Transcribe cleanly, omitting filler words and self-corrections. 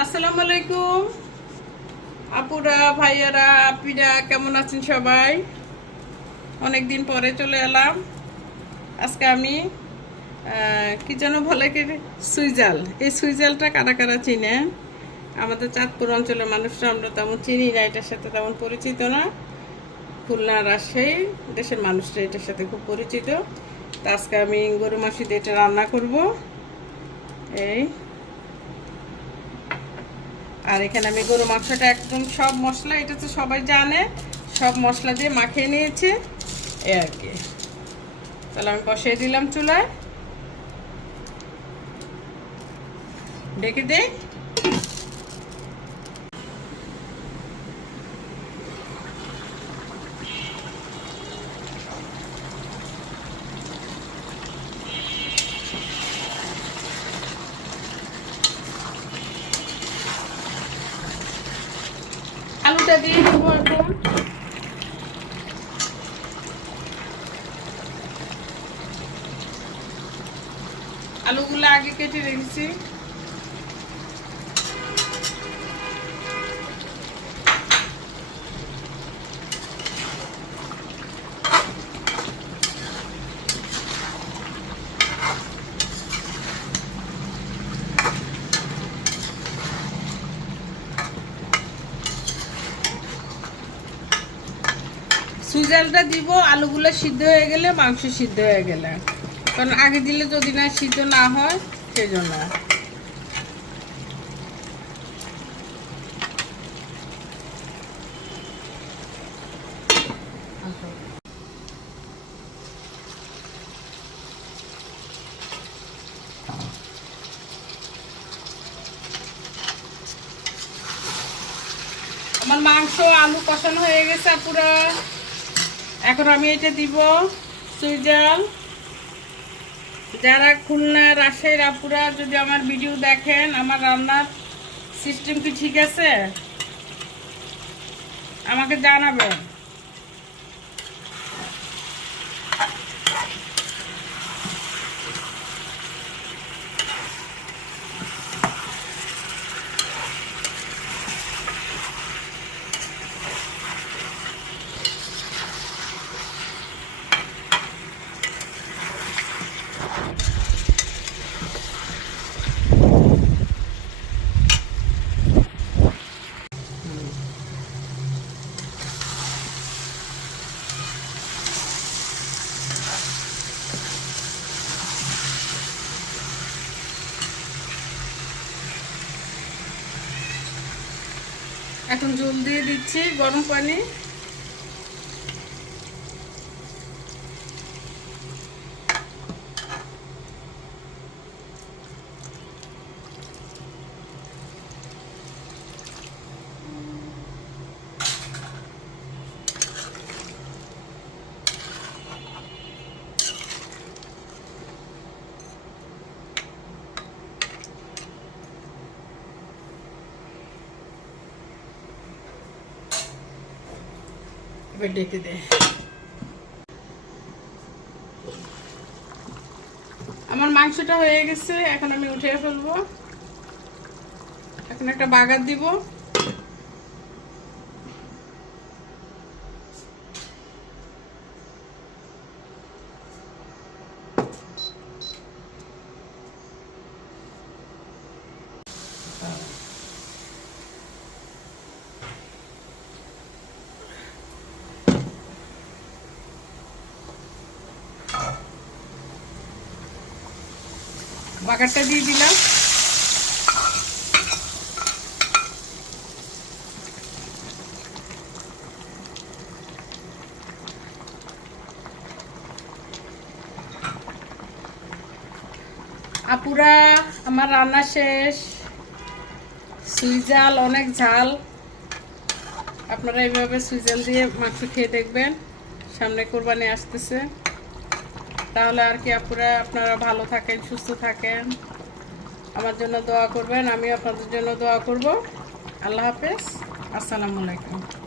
আসসালামু আলাইকুম আপুরা, ভাইয়ারা, আপিরা, কেমন আছেন সবাই? অনেক দিন পরে চলে এলাম। আজকে আমি কি যেন বলে কি, সুইজাল। এই সুইজালটা কারা কারা চিনে? আমাদের চাঁদপুর অঞ্চলের মানুষরা আমরা তেমন চিনি না, এটার সাথে তেমন পরিচিত না। খুলনা, রাজশাহী দেশের মানুষরা এটার সাথে খুব পরিচিত। তো আজকে আমি গরু মাংস দিয়ে এটা রান্না করব। এই আর এখানে আমি গরু মাংসটা একদম সব মশলা, এটা তো সবাই জানে, সব মশলা দিয়ে মাখিয়ে নিয়েছে এই আর কি। তাহলে আমি বসিয়ে দিলাম চুলায়, ডেকে দেই। আলুটা দিয়ে দেবো এখন। আলুগুলো আগে কেটে রেখেছি। সুইজালটা দিব আলুগুলো সিদ্ধ হয়ে গেলে, মাংস সিদ্ধ হয়ে গেলে, কারণ আগে দিলে যদি না সিদ্ধ না হয় সেই জন্য। আমার মাংস আলু কষানো হয়ে গেছে পুরো। এখন আমি এটা দিব সুইজাল। যারা খুলনা, রাজশাহীর আপুরা যদি আমার ভিডিও দেখেন, আমার রান্নার সিস্টেম কি ঠিক আছে আমাকে জানাবেন। এখন জল দিয়ে দিচ্ছি গরম পানি। এবার ডেকে দে। আমার মাংসটা হয়ে গেছে, এখন আমি উঠিয়ে ফেলবো। এখন একটা বাগার দিব। বাগারটা দিয়ে দিলাম। আপুরা, আমার রান্না শেষ। সুইজাল অনেক ঝাল, আপনারা এইভাবে সুইজাল দিয়ে মাংস খেয়ে দেখবেন। সামনে কোরবানি আসতেছে, তাহলে আর কি আপুরা আপনারা ভালো থাকেন, সুস্থ থাকেন, আমার জন্য দোয়া করবেন, আমিও আপনাদের জন্য দোয়া করব। আল্লাহ হাফেজ, আসসালামু আলাইকুম।